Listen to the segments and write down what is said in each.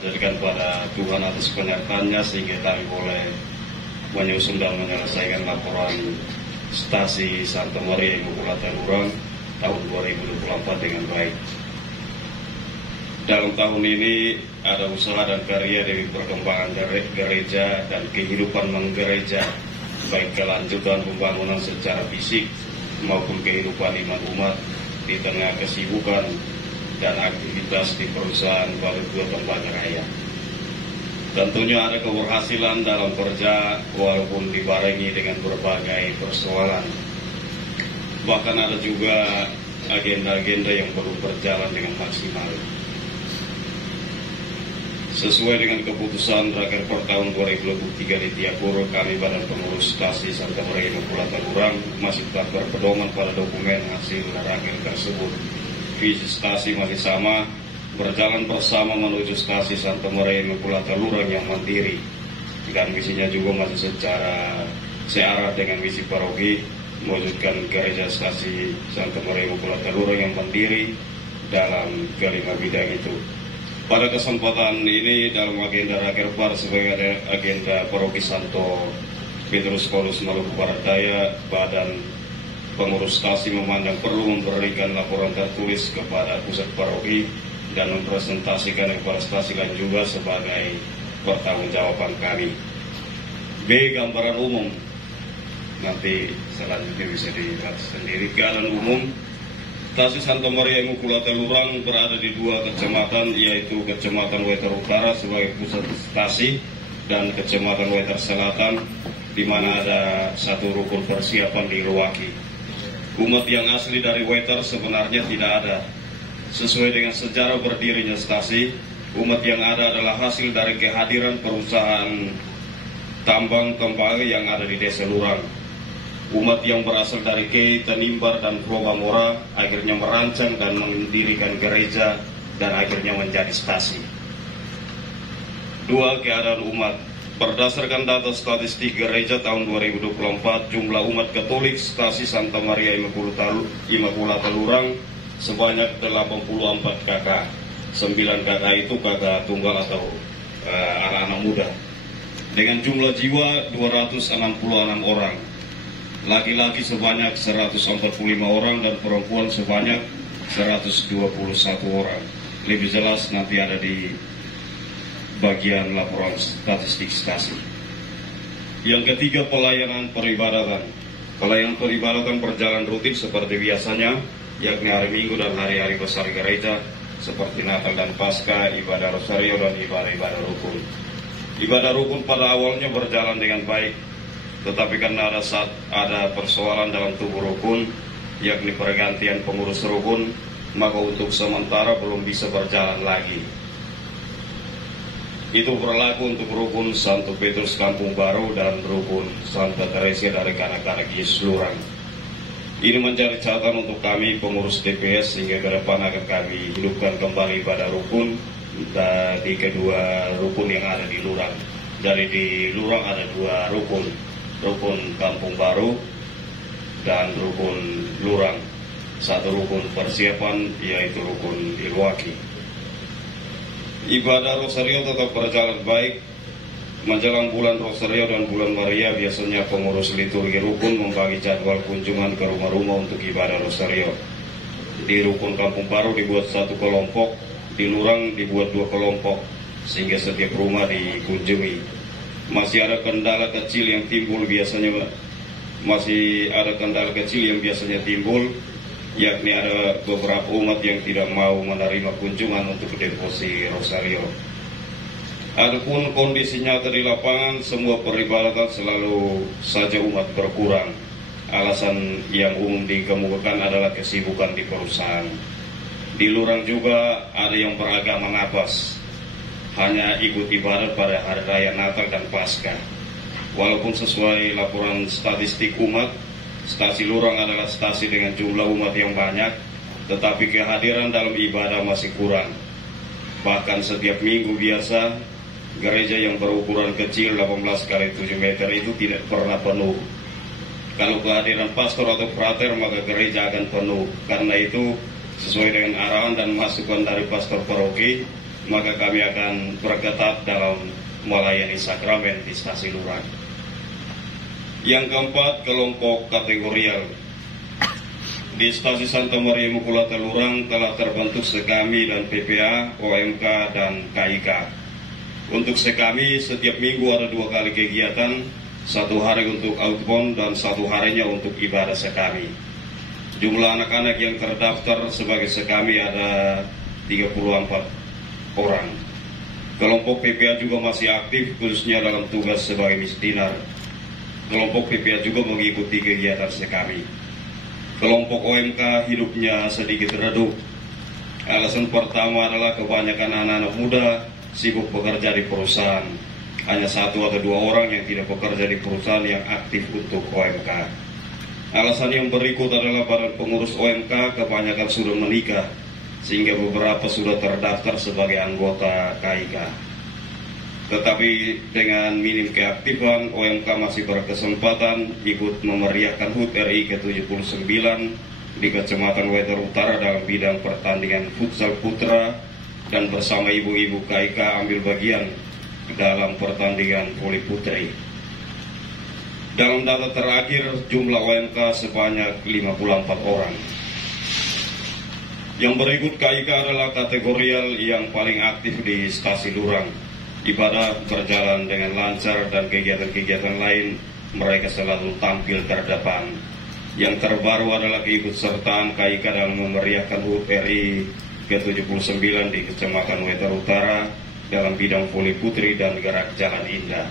menjadikan pada Tuhan atas penyertaannya sehingga kami boleh menyusun dan menyelesaikan laporan stasi Santa Maria Immaculata Lurang tahun 2024 dengan baik. Dalam tahun ini ada usaha dan karya dari perkembangan gereja dan kehidupan menggereja, baik kelanjutan pembangunan secara fisik maupun kehidupan iman umat di tengah kesibukan dan aktivitas di perusahaan Balai Dua Tembaga Raya. Tentunya ada keberhasilan dalam kerja walaupun dibarengi dengan berbagai persoalan. Bahkan ada juga agenda-agenda yang belum berjalan dengan maksimal. Sesuai dengan keputusan Raker per tahun 2023 di Tiapuro, kami Badan Pengurus Stasi Santa Maria Immaculata Lurang masih tetap berpedoman pada dokumen hasil Raker tersebut. Visi stasi masih sama, berjalan bersama menuju stasi Santa Maria Immaculata Lurang yang mandiri, dan misinya juga masih secara searah dengan misi paroki mewujudkan gereja stasi Santa Maria Immaculata Lurang yang mandiri dalam kelima bidang itu. Pada kesempatan ini dalam agenda Rakerpar sebagai agenda paroki Santo Petrus Paulus Maluku Barat Daya, Badan Pengurus Stasi memandang perlu memberikan laporan tertulis kepada pusat paroki dan mempresentasikan kepada stasi lain juga sebagai pertanggungjawaban kami. B. Gambaran umum. Nanti selanjutnya bisa dilihat sendiri. Keadaan umum Stasi Santa Maria Immaculata Lurang berada di dua kecamatan, yaitu Kecamatan Wetar Utara sebagai pusat stasi dan Kecamatan Wetar Selatan, di mana ada satu rukun persiapan di Luwaki. Umat yang asli dari Wetar sebenarnya tidak ada. Sesuai dengan sejarah berdirinya stasi, umat yang ada adalah hasil dari kehadiran perusahaan tambang tembaga yang ada di Desa Lurang. Umat yang berasal dari Kei, Tanimbar, dan Pulau Bamora akhirnya merancang dan mendirikan gereja dan akhirnya menjadi stasi. 2. Keadaan umat. Berdasarkan data statistik gereja tahun 2024, jumlah umat Katolik stasi Santa Maria Immaculata Lurang sebanyak 84 kakak. 9 kakak itu kakak tunggal atau anak-anak muda. Dengan jumlah jiwa 266 orang. Laki-laki sebanyak 145 orang dan perempuan sebanyak 121 orang. Lebih jelas nanti ada di bagian laporan statistik stasi. Yang ketiga, pelayanan peribadatan. Pelayanan peribadatan berjalan rutin seperti biasanya, yakni hari Minggu dan hari-hari besar gereja seperti Natal dan Paskah, ibadah Rosario dan ibadah-ibadah rukun. Ibadah rukun pada awalnya berjalan dengan baik, tetapi karena ada persoalan dalam tubuh rukun, yakni pergantian pengurus rukun, maka untuk sementara belum bisa berjalan lagi. Itu berlaku untuk rukun Santo Petrus Kampung Baru dan rukun Santa Teresia dari Kanak-Kanak Yesus Lurang. Ini menjadi catatan untuk kami pengurus DPS sehingga ke depan akan kami hidupkan kembali ibadah rukun di kedua rukun yang ada di Lurang. Dari di Lurang ada dua rukun, rukun Kampung Baru dan rukun Lurang. Satu rukun persiapan yaitu rukun Iluwaki. Ibadah Rosario tetap berjalan baik. Menjelang bulan Rosario dan bulan Maria, biasanya pengurus liturgi rukun membagi jadwal kunjungan ke rumah-rumah untuk ibadah Rosario. Di rukun Kampung Baru dibuat satu kelompok, di Lurang dibuat dua kelompok, sehingga setiap rumah dikunjungi. Masih ada kendala kecil yang timbul timbul, yakni ada beberapa umat yang tidak mau menerima kunjungan untuk devosi Rosario. Adapun kondisi nyata di lapangan, semua peribadatan selalu saja umat berkurang. Alasan yang umum dikemukakan adalah kesibukan di perusahaan. Di Lurang juga ada yang beragama Napas, hanya ikut ibadat pada hari raya Natal dan Paskah. Walaupun sesuai laporan statistik umat, stasi Lurang adalah stasi dengan jumlah umat yang banyak, tetapi kehadiran dalam ibadah masih kurang. Bahkan setiap minggu biasa, gereja yang berukuran kecil 18 kali 7 meter itu tidak pernah penuh. Kalau kehadiran pastor atau frater, maka gereja akan penuh. Karena itu, sesuai dengan arahan dan masukan dari pastor paroki, maka kami akan berketat dalam melayani sakramen di stasi lurah. Yang keempat, kelompok kategorial. Di stasi Santa Maria Immaculata Lurang telah terbentuk Sekami dan PPA, OMK, dan KIK. Untuk Sekami, setiap minggu ada 2 kali kegiatan, 1 hari untuk outbound dan 1 harinya untuk ibadah Sekami. Jumlah anak-anak yang terdaftar sebagai Sekami ada 34 orang. Kelompok PPA juga masih aktif, khususnya dalam tugas sebagai misdinar. Kelompok PPA juga mengikuti kegiatan Sekami. Kelompok OMK hidupnya sedikit redup. Alasan pertama adalah kebanyakan anak-anak muda sibuk bekerja di perusahaan. Hanya 1 atau 2 orang yang tidak bekerja di perusahaan yang aktif untuk OMK. Alasan yang berikut adalah para pengurus OMK kebanyakan sudah menikah, sehingga beberapa sudah terdaftar sebagai anggota KIK. Tetapi dengan minim keaktifan, OMK masih berkesempatan ikut memeriahkan HUT RI ke-79 di Kecamatan Wetan Utara dalam bidang pertandingan futsal putra, dan bersama ibu-ibu KIK ambil bagian dalam pertandingan voli putri. Dalam data terakhir, jumlah OMK sebanyak 54 orang. Yang berikut KIK adalah kategorial yang paling aktif di stasi Lurang. Ibadah berjalan dengan lancar dan kegiatan-kegiatan lain mereka selalu tampil terdepan. Yang terbaru adalah keikutsertaan KIK dalam memeriahkan HUT RI ke-79 di Kecamatan Wetan Utara dalam bidang voli putri dan gerak jalan indah.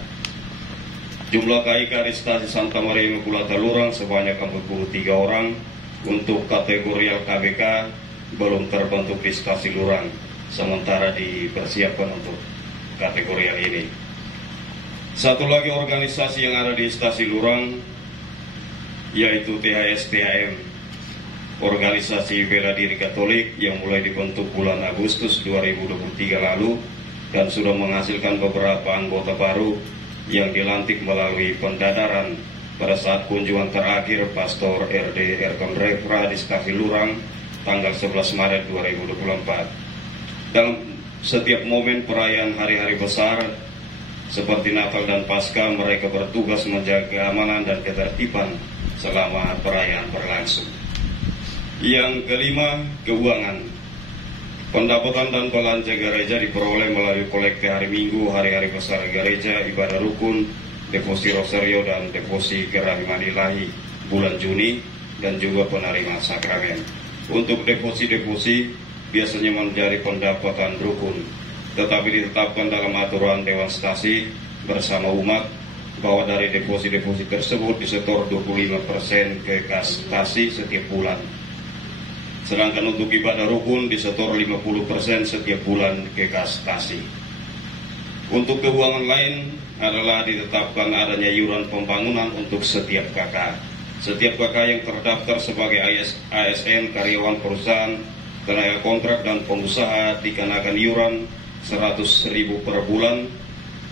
Jumlah KIK di stasi Santa Maria Immaculata Lurang sebanyak 43 orang. Untuk kategorial KBK belum terbentuk di stasi Lurang, sementara dipersiapkan untuk kategorial ini. Satu lagi organisasi yang ada di stasi Lurang yaitu THS-THM, organisasi bela diri Katolik yang mulai dibentuk bulan Agustus 2023 lalu dan sudah menghasilkan beberapa anggota baru yang dilantik melalui pendadaran pada saat kunjungan terakhir Pastor RD Erton Refra di stasi Lurang tanggal 11 Maret 2024. Dalam setiap momen perayaan hari-hari besar seperti Natal dan Paskah, mereka bertugas menjaga keamanan dan ketertiban selama perayaan berlangsung. Yang kelima, keuangan. Pendapatan dan belanja gereja diperoleh melalui kolekte hari Minggu, hari-hari besar gereja, ibadah rukun, deposi rosario, dan deposi kerahiman ilahi bulan Juni, dan juga penerimaan sakramen. Untuk deposi-deposi biasanya menjadi pendapatan rukun, tetapi ditetapkan dalam aturan Dewan Stasi bersama umat bahwa dari deposi-deposi tersebut disetor 25% ke kas stasi setiap bulan. Sedangkan untuk ibadah rukun disetor 50% setiap bulan ke kas stasi. Untuk keuangan lain adalah ditetapkan adanya iuran pembangunan untuk setiap KK. Setiap KK yang terdaftar sebagai ASN, karyawan perusahaan, tenaga kontrak dan pengusaha dikenakan iuran 100.000 per bulan,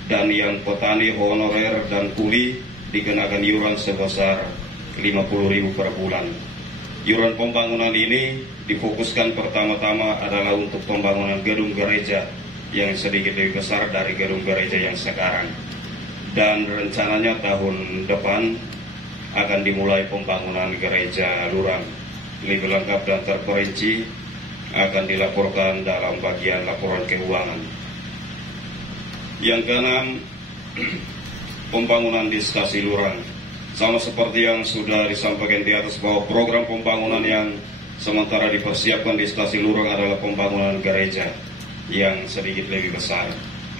dan yang petani honorer dan kuli dikenakan iuran sebesar 50.000 per bulan. Iuran pembangunan ini difokuskan pertama-tama adalah untuk pembangunan gedung gereja yang sedikit lebih besar dari gedung gereja yang sekarang, dan rencananya tahun depan akan dimulai pembangunan gereja Lurang. Lebih lengkap dan terperinci akan dilaporkan dalam bagian laporan keuangan. Yang keenam, pembangunan di stasi Lurang. Sama seperti yang sudah disampaikan di atas bahwa program pembangunan yang sementara dipersiapkan di stasi Lurang adalah pembangunan gereja yang sedikit lebih besar.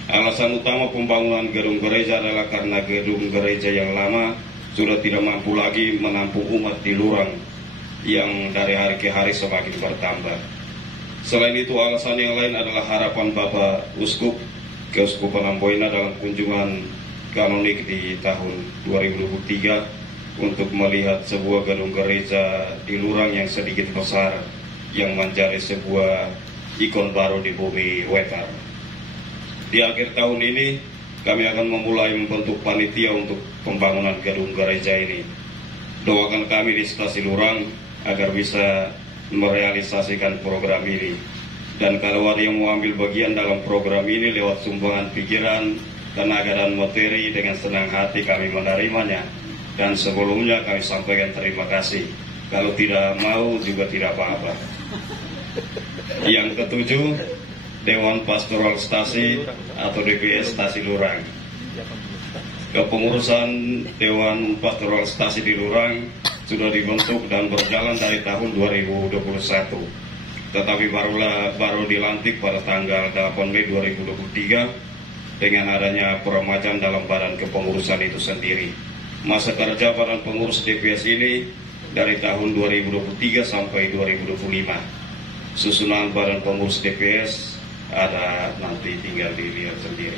Alasan utama pembangunan gedung gereja adalah karena gedung gereja yang lama sudah tidak mampu lagi menampung umat di Lurang yang dari hari ke hari semakin bertambah. Selain itu, alasan yang lain adalah harapan Bapak Uskup Keuskupan Amboina dalam kunjungan kanonik di tahun 2023 untuk melihat sebuah gedung gereja di Lurang yang sedikit besar yang menjadi sebuah ikon baru di bumi Wetan. Di akhir tahun ini kami akan memulai membentuk panitia untuk pembangunan gedung gereja ini. Doakan kami di stasi Lurang agar bisa merealisasikan program ini. Dan kalau ada yang mau ambil bagian dalam program ini lewat sumbangan pikiran, tenaga dan materi, dengan senang hati kami menerimanya. Dan sebelumnya kami sampaikan terima kasih. Kalau tidak mau juga tidak apa-apa. Yang ketujuh, Dewan Pastoral Stasi atau DPS Stasi Lurang. Kepengurusan Dewan Pastoral Stasi di Lurang sudah dibentuk dan berjalan dari tahun 2021. Tetapi baru dilantik pada tanggal 8 Mei 2023 dengan adanya peremajaan dalam badan kepengurusan itu sendiri. Masa kerja badan pengurus DPS ini dari tahun 2023 sampai 2025. Susunan badan pengurus DPS ada, nanti tinggal dilihat sendiri.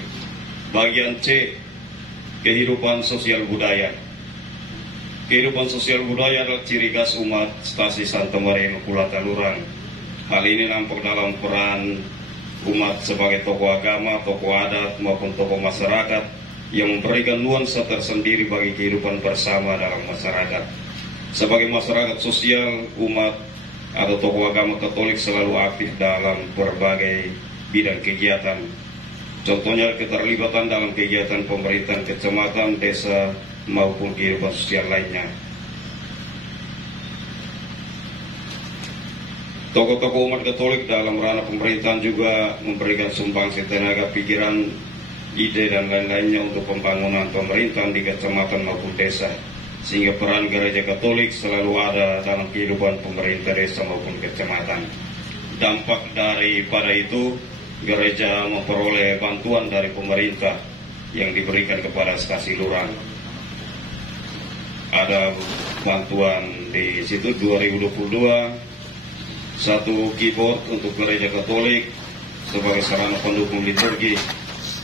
Bagian C, kehidupan sosial budaya. Kehidupan sosial budaya adalah ciri khas umat Stasi Santa Maria Immaculata Lurang. Hal ini nampak dalam peran umat sebagai tokoh agama, tokoh adat, maupun tokoh masyarakat yang memberikan nuansa tersendiri bagi kehidupan bersama dalam masyarakat. Sebagai masyarakat sosial, umat atau tokoh agama Katolik selalu aktif dalam berbagai bidang kegiatan. Contohnya keterlibatan dalam kegiatan pemerintahan kecamatan, desa, maupun kehidupan sosial lainnya. Tokoh-tokoh umat Katolik dalam ranah pemerintahan juga memberikan sumbangsi tenaga, pikiran, ide, dan lain-lainnya untuk pembangunan pemerintahan di kecamatan maupun desa. Sehingga peran gereja Katolik selalu ada dalam kehidupan pemerintah desa maupun kecamatan. Dampak daripada itu, gereja memperoleh bantuan dari pemerintah yang diberikan kepada Stasi Lurang. Ada bantuan di situ 2022, satu keyboard untuk gereja Katolik sebagai sarana pendukung liturgi.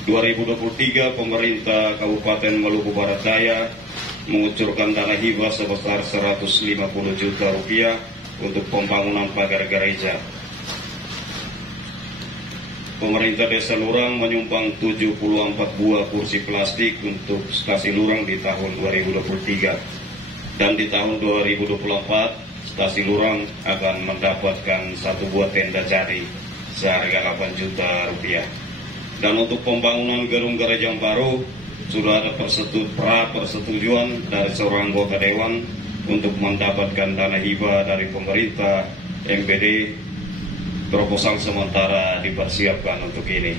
2023 pemerintah Kabupaten Maluku Barat Daya mengucurkan dana hibah sebesar 150 juta rupiah untuk pembangunan pagar gereja. Pemerintah Desa Lurang menyumbang 74 buah kursi plastik untuk Stasi Lurang di tahun 2023. Dan di tahun 2024 Stasi Lurang akan mendapatkan satu buah tenda jadi seharga 8 juta rupiah. Dan untuk pembangunan gedung gereja yang baru sudah ada persetujuan dari seorang anggota dewan untuk mendapatkan dana hibah dari pemerintah MPD. Proposal sementara dipersiapkan untuk ini.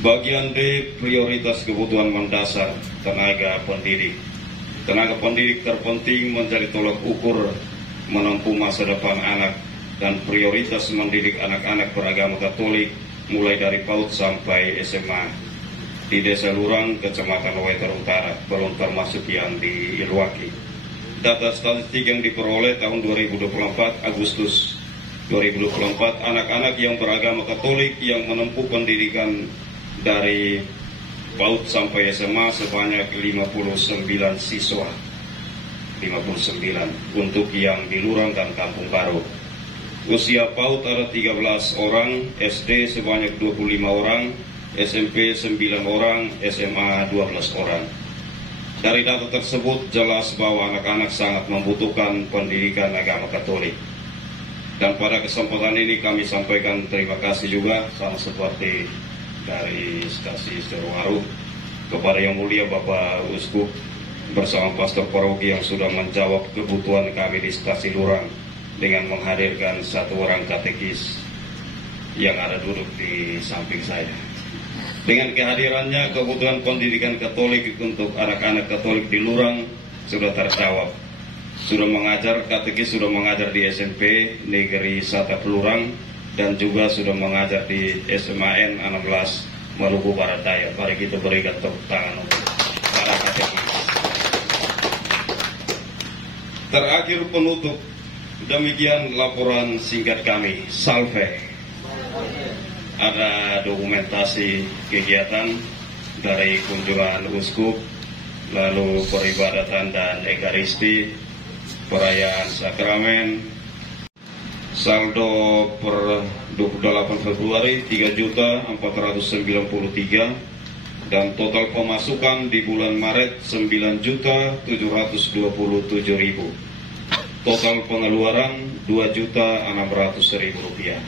Bagian D, prioritas kebutuhan mendasar tenaga pendidik. Tenaga pendidik terpenting menjadi tolak ukur menempuh masa depan anak dan prioritas mendidik anak-anak beragama Katolik mulai dari PAUD sampai SMA di Desa Lurang, Kecamatan Wetan Utara, belum termasuk yang di Ilwaki. Data statistik yang diperoleh tahun 2024 Agustus 2024, anak-anak yang beragama Katolik yang menempuh pendidikan dari PAUD sampai SMA sebanyak 59 siswa, 59 untuk yang di Lurang dan Kampung Baru. Usia PAUD ada 13 orang, SD sebanyak 25 orang, SMP 9 orang, SMA 12 orang. Dari data tersebut jelas bahwa anak-anak sangat membutuhkan pendidikan agama Katolik. Dan pada kesempatan ini kami sampaikan terima kasih juga sama seperti dari Stasi Seruwaru kepada Yang Mulia Bapak Uskup bersama Pastor Paroki yang sudah menjawab kebutuhan kami di Stasi Lurang dengan menghadirkan satu orang katekis yang ada duduk di samping saya. Dengan kehadirannya, kebutuhan pendidikan Katolik untuk anak-anak Katolik di Lurang sudah terjawab. Sudah mengajar, katekis sudah mengajar di SMP Negeri Satap Lurang dan juga sudah mengajar di SMAN 16 Maluku Barat Daya. Mari kita berikan tepuk tangan untuk para katekis. Terakhir penutup, demikian laporan singkat kami. Salve. Ada dokumentasi kegiatan dari kunjungan uskup, lalu peribadatan dan ekaristi, perayaan sakramen. Saldo per 28 Februari 3.493 dan total pemasukan di bulan Maret 9.727.000. Total pengeluaran 2.600.000 rupiah.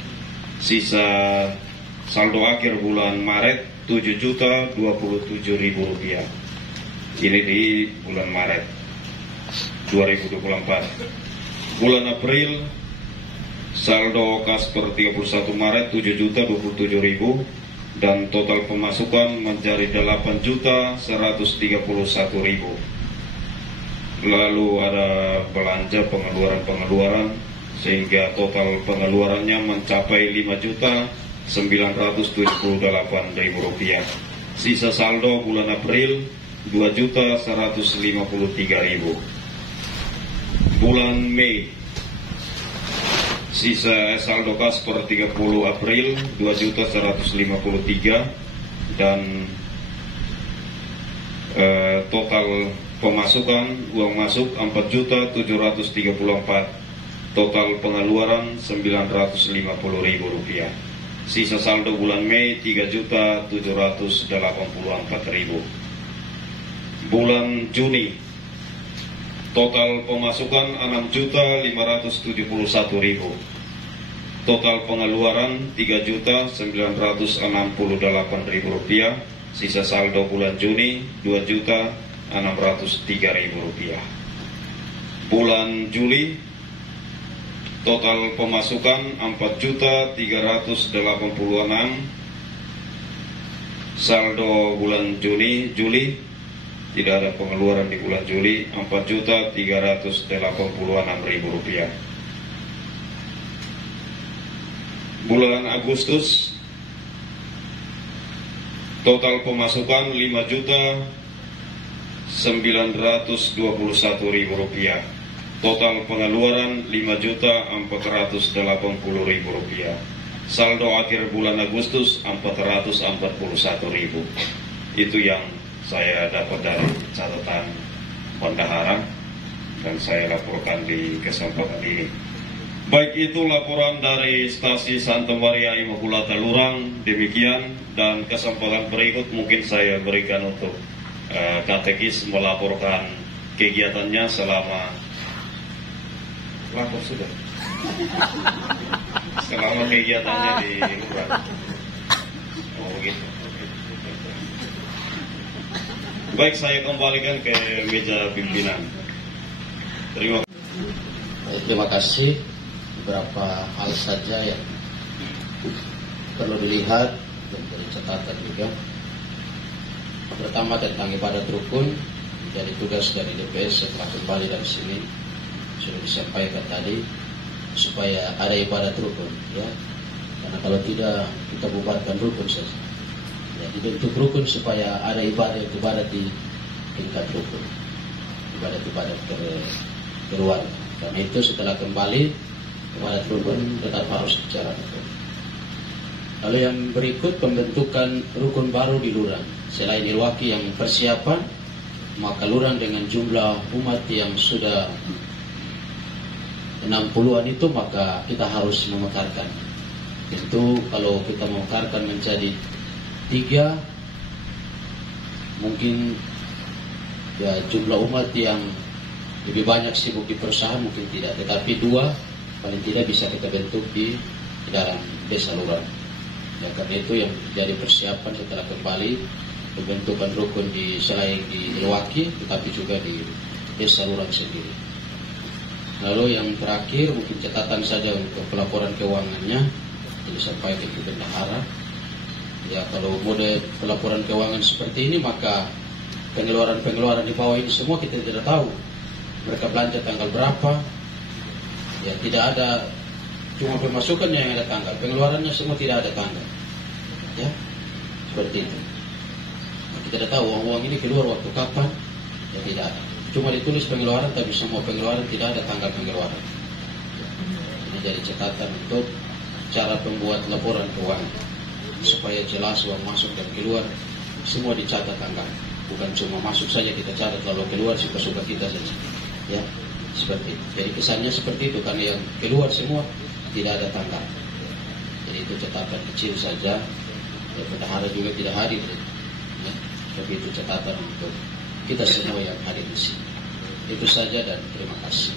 Sisa saldo akhir bulan Maret Rp7.027.000. Ini di bulan Maret 2024. Bulan April saldo kas per 31 Maret Rp7.027.000 dan total pemasukan menjadi Rp8.131.000. Lalu ada belanja pengeluaran sehingga total pengeluarannya mencapai Rp5.978.000. Sisa saldo bulan April Rp2.153.000. Bulan Mei sisa saldo kas per 30 April Rp2.153.000 dan total pemasukan uang masuk Rp4.734.000, total pengeluaran Rp950.000. Sisa saldo bulan Mei Rp3.784.000. Bulan Juni total pemasukan Rp6.571.000, total pengeluaran Rp3.968.000. Sisa saldo bulan Juni Rp2.603.000. Bulan Juli total pemasukan Rp4.386.000. Saldo bulan Juli tidak ada pengeluaran di bulan Juli Rp4.386.000. Bulan Agustus total pemasukan Rp5.921.000, total pengeluaran Rp5.480.000. Saldo akhir bulan Agustus Rp441.000. Itu yang saya dapat dari catatan bendahara dan saya laporkan di kesempatan ini. Baik, itu laporan dari stasi Santa Maria Immaculata Lurang. Demikian, dan kesempatan berikut mungkin saya berikan untuk katekis melaporkan kegiatannya selama selama kegiatannya di Lurang. Oh begitu. Baik, saya kembalikan ke meja pimpinan. Terima kasih. Beberapa hal saja yang perlu dilihat dan dari catatan juga. Pertama, tentang ibadat rukun menjadi tugas dari DPS setelah kembali dari sini sudah disampaikan tadi, supaya ada ibadat rukun, ya. Karena kalau tidak, kita bubarkan rukun saja. Ya, dibentuk rukun supaya ada ibadat di tingkat rukun, ibadat keluarga. Karena itu setelah kembali ibadat rukun tetap harus dijalankan. Lalu yang berikut, pembentukan rukun baru di Lurang. Selain Ilwaki yang persiapan, maka Lurang dengan jumlah umat yang sudah 60-an itu, maka kita harus memekarkan. Itu kalau kita memekarkan menjadi 3, mungkin ya jumlah umat yang lebih banyak sibuk di perusahaan mungkin tidak, tetapi 2 paling tidak bisa kita bentuk di dalam desa Lurang. Ya, karena itu yang jadi persiapan setelah kembali, pembentukan rukun selain di Ilwaki tetapi juga di desa Lurang sendiri. Lalu yang terakhir mungkin catatan saja untuk pelaporan keuangannya disampaikan ke bendahara. Ya, kalau mode pelaporan keuangan seperti ini, maka pengeluaran di bawah ini semua kita tidak tahu mereka belanja tanggal berapa. Ya, tidak ada, cuma pemasukannya yang ada tanggal, pengeluarannya semua tidak ada tanggal. Ya, seperti itu. Nah, kita tidak tahu uang ini keluar waktu kapan. Ya, tidak ada. Cuma ditulis pengeluaran, tapi semua pengeluaran tidak ada tanggal pengeluaran. Ini jadi catatan untuk cara pembuat laporan keuangan, supaya jelas uang masuk dan keluar semua dicatat tanggal, bukan cuma masuk saja kita catat lalu keluar suka-suka kita saja, ya, seperti itu. Jadi kesannya seperti itu, karena yang keluar semua tidak ada tanggal. Jadi itu catatan kecil saja. Ya, bendahara juga tidak hadir, ya, tapi itu catatan untuk kita semua yang hadir di sini. Itu saja dan terima kasih.